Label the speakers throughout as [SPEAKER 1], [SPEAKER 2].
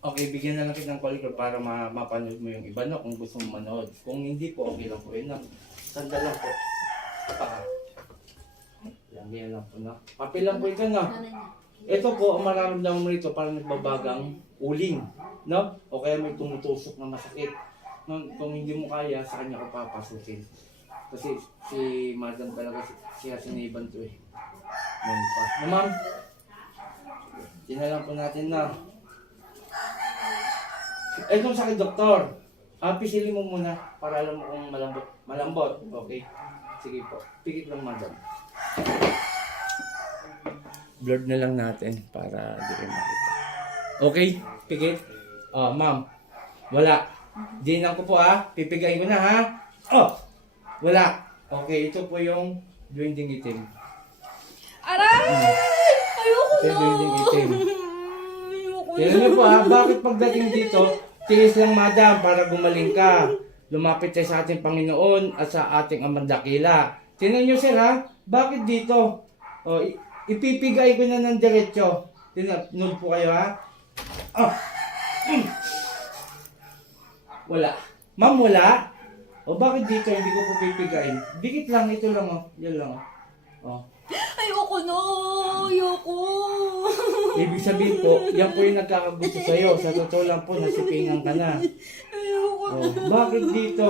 [SPEAKER 1] Okay, bigyan na lang kita ng caller para ma mapanood mo yung iba no, kung gusto mo manood. Kung hindi po, okay lang po. Yun lang. Tanda lang po. Pa. Yan, yan lang po na. Papel lang po ito no. Ito po, ang mararamdaman mo rito parang nagbabagang uling. No? O kaya may tumutusok na masakit. No, kung hindi mo kaya, sa kanya ko papasukin. Kasi si madam talaga, si- siya siniban to eh. Ma'am? Tingnan lang po natin na. Etong sakit, doktor. Ah, pisilin mo muna para alam mo kung malambot. Malambot, okay. Sige po. Pikit lang, madam. Blurred na lang natin para di kayo makita. Okay, pikit. Oh, ma'am. Wala. Dinan ko po ha. Pipigayin ko na ha. Oh! Wala. Okay, ito po yung blending itim.
[SPEAKER 2] Aray! Ayoko
[SPEAKER 1] Ito yung blending itim.
[SPEAKER 2] Ayoko
[SPEAKER 1] Tingnan niyo po ha, bakit pagdating dito, tiis lang madam para gumaling ka. Lumapit tayo sa ating Panginoon at sa ating Amang Dakila. Tingnan niyo sir ha, bakit dito? O, ipipigay ko na ng diretsyo. Tingnan, nood po kayo ha. Mm. Wala. Ma'am, wala. O bakit dito hindi ko po pipigayin? Dikit lang, ito lang oh. Yan lang oh. Oh.
[SPEAKER 2] Ayoko no! Ayoko!
[SPEAKER 1] Ibig sabihin po, yan po yung nagkakagusto sa'yo. Sa totoo lang po, nasipingan ka na.
[SPEAKER 2] Ayoko
[SPEAKER 1] Oh, bakit dito?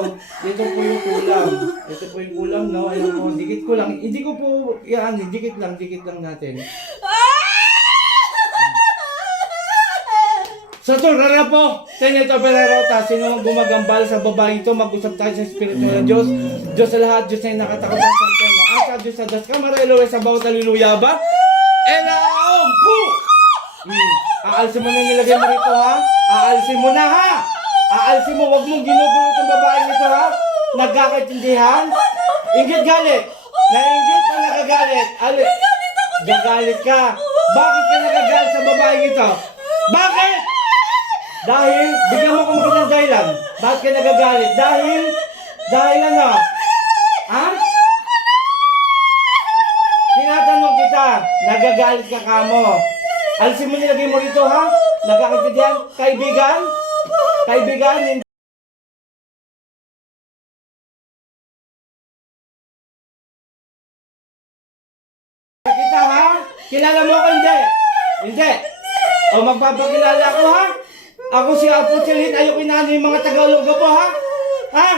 [SPEAKER 1] Ito po yung kulam. Ito po yung kulam, no? Ayun po, dikit ko lang. Hindi ko po, yan, dikit lang, dikit lang natin. Sa turara po, Senator Pelarota, sino ang gumagambal sa babaeng ito, mag-usap tayo sa Espiritu ng Diyos. Diyos sa lahat, Diyos na nakatakutan sa Santiago. Asa, Diyos sa Diyos, kamarelo sa bawat haliluya ba? Po! Hmm. Aalsin mo na nilagay mo rito ha? Aalsin mo na ha? Aalsin mo, wag mong ginugulo itong babaeng ito ha? Nagkakaintindihan? Ingit galit! Nainggit o nagagalit? Ali? Gagalit ka. Bakit ka nagagalit sa babaeng ito? Bakit? Dahil, bigyan mo ko magandang dahilan. Bakit ka nagagalit? Dahil, dahil ano? Ha? Tinatanong kita, nagagalit ka kamo. Alisin mo nilagay mo rito ha? Nagkakaintindihan? Kaibigan? Kaibigan? Hindi. Kita ha? Kilala mo ako hindi? Hindi. O magpapakilala ako ha? Ako si Apo Chelin, ayoko inaano yung mga Tagalog po ha? Ha?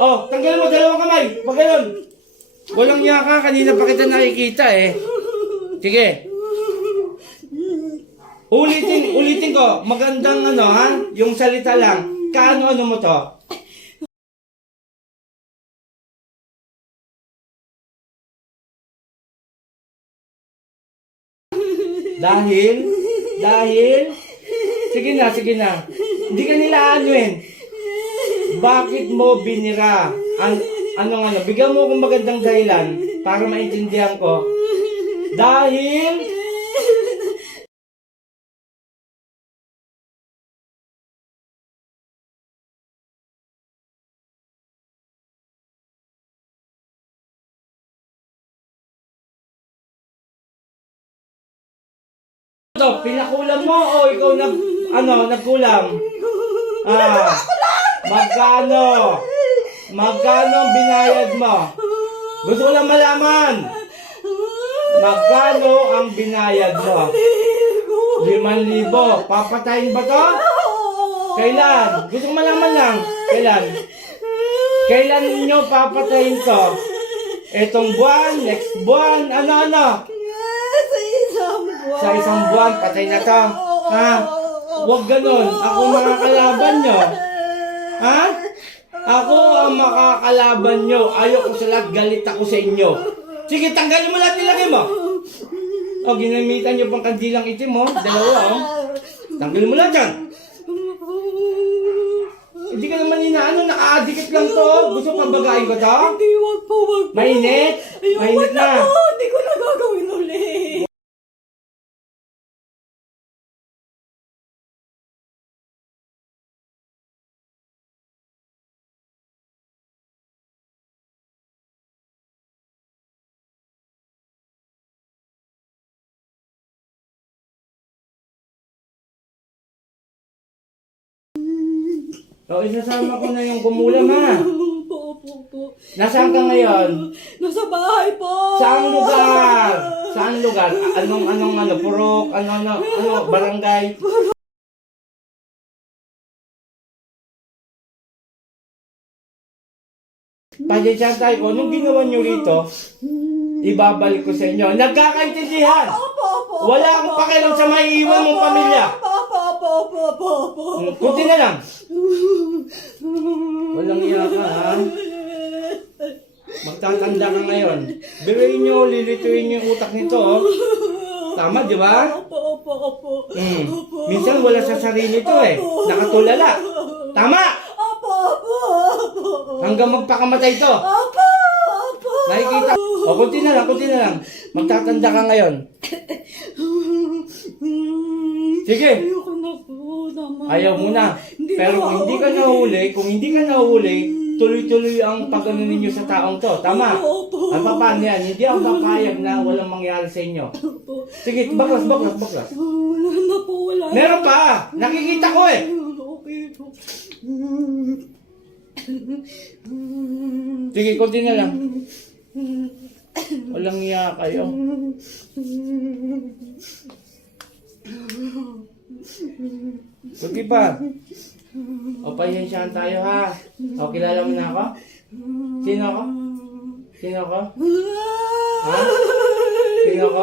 [SPEAKER 1] Oh, tanggalin mo dalawang kamay. Pag ganun. Walang niya ka, kanina pa kita nakikita eh. Sige. Ulitin, ulitin ko. Magandang ano ha? Yung salita lang. Kaano-ano mo to? Dahil, dahil, sige na, sige na. Hindi ka nila anuin. Bakit mo binira? An ano nga na, bigyan mo akong magandang dahilan para maintindihan ko. Dahil, to, pinakulam mo o ikaw nag, ano, nagkulam? Ah, magkano? Magkano ang binayad mo? Gusto ko lang malaman. Magkano ang binayad mo? Liman libo. Papatayin ba to? Kailan? Gusto ko malaman lang. Kailan? Kailan nyo papatayin to? Etong buwan, next buwan, ano-ano?
[SPEAKER 2] Sa isang buwan!
[SPEAKER 1] Patay na to. Ha? Huwag ganun. Ako makakalaban nyo. Ha? Ako ang makakalaban nyo. Ayoko sa lahat, galit ako sa inyo. Sige, tanggalin mo lahat nilagay mo. O, ginamitan nyo pang kandilang itim, mo. Dalawa, oh. Tanggalin mo lahat dyan. Hindi ka naman inaano, nakaadikit lang to. Gusto pa bagayin ko to?
[SPEAKER 2] Hindi, wag po, wag po.
[SPEAKER 1] Mainit? Mainit
[SPEAKER 2] na
[SPEAKER 1] na. O, isasama ko na yung gumulam ha.
[SPEAKER 2] Po, po, po.
[SPEAKER 1] Nasaan ka ngayon?
[SPEAKER 2] Nasa bahay po.
[SPEAKER 1] Saan lugar? Saan lugar? Anong, anong, ano, purok? Ano, ano, ano, barangay? Pasensya tayo ko, anong ginawa nyo rito? Ibabalik ko sa inyo. Nagkakaintindihan!
[SPEAKER 2] Opo, opo.
[SPEAKER 1] Wala akong pakialam sa maiiwan mong pamilya.
[SPEAKER 2] Opo, opo, opo, opo, opo, opo.
[SPEAKER 1] Hmm, Kunti na lang. Walang iya ka, ha? Magtatanda ka ngayon. Biruin nyo, lilituin nyo yung utak nito, oh. Tama, di ba?
[SPEAKER 2] Opo, opo, opo.
[SPEAKER 1] Hmm. Minsan wala sa sarili to eh. Nakatulala. Tama!
[SPEAKER 2] Opo, opo, opo.
[SPEAKER 1] Hanggang magpakamatay to.
[SPEAKER 2] Opo, opo.
[SPEAKER 1] Nakikita. O, kunti na lang, kunti na lang. Magtatanda ka ngayon. Sige.
[SPEAKER 2] Ayoko na po, tama.
[SPEAKER 1] Ayaw mo na.
[SPEAKER 2] Hindi
[SPEAKER 1] Pero
[SPEAKER 2] na
[SPEAKER 1] kung hindi ka nahuli, kung hindi ka nahuli, tuloy-tuloy ang pagano ninyo sa taong to. Tama?
[SPEAKER 2] Opo.
[SPEAKER 1] Ang paano yan? Hindi ako papayag na walang mangyari sa inyo.
[SPEAKER 2] Opo.
[SPEAKER 1] Sige, baklas, baklas, baklas.
[SPEAKER 2] Wala na po, wala na.
[SPEAKER 1] Meron pa! Nakikita ko eh!
[SPEAKER 2] Okay po.
[SPEAKER 1] Sige, konti na lang. Walang iya kayo. Sige pa. O, pasensyahan tayo ha. O, kilala mo na ako? Sino ako? Sino ako? Ha? Sino ako?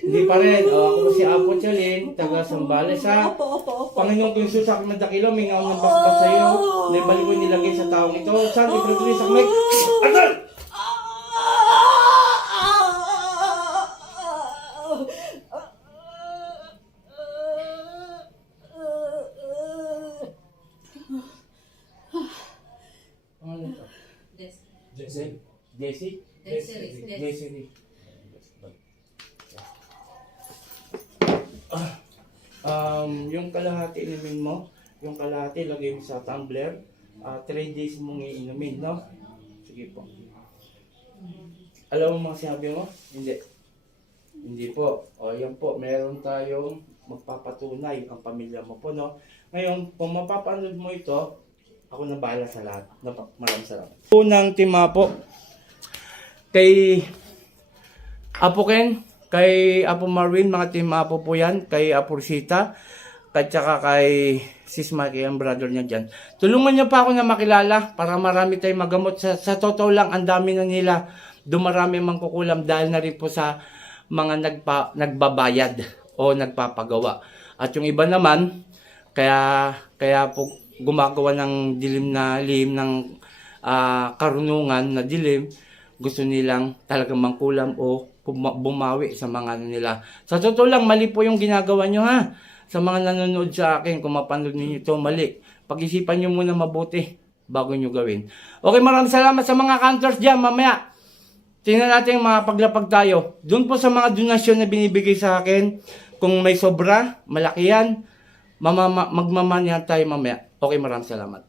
[SPEAKER 1] Hindi pa rin. O, ako si Apo Chalin, taga Sambales ha.
[SPEAKER 2] Opo, opo, opo.
[SPEAKER 1] Panginoong Kristo sa aking madakilo, may ngaw ng basbas sa iyo. Naibalik ko nilagay sa taong ito. Saan ipretuli sa kamay? Atol! Ano ito? Desi? Desi?
[SPEAKER 3] Desiree.
[SPEAKER 1] Desiree. Ah, um, yung kalahati inumin mo, yung kalahati lagay mo sa tumbler, ah 3 days mong iinumin, no? Sige po. Alam mo mga sinabi mo? Hindi. Hindi po. O yan po, meron tayong magpapatunay ang pamilya mo po, no? Ngayon, kung mapapanood mo ito, ako na bahala sa lahat. Napa- Maraming salamat. Unang tima po, kay Apo Ken, kay Apo Marvin, mga team Apo po yan, kay Apo Rosita, at saka kay Sis Mikey, ang brother niya dyan. Tulungan niyo pa ako na makilala para marami tayong magamot. Sa, sa totoo lang, ang dami na nila dumarami mang kukulam dahil na rin po sa mga nagpa, nagbabayad o nagpapagawa. At yung iba naman, kaya kaya po gumagawa ng dilim na lihim ng ah, karunungan na dilim, gusto nilang talagang mangkulam o bumawi sa mga ano nila. Sa totoo lang, mali po yung ginagawa nyo ha. Sa mga nanonood sa akin, kung mapanood ninyo ito, mali. Pag-isipan nyo muna mabuti bago nyo gawin. Okay, maraming salamat sa mga counters dyan. Mamaya, tingnan natin mga paglapag tayo. Doon po sa mga donasyon na binibigay sa akin, kung may sobra, malaki yan, magmamanihan tayo mamaya. Okay, maraming salamat.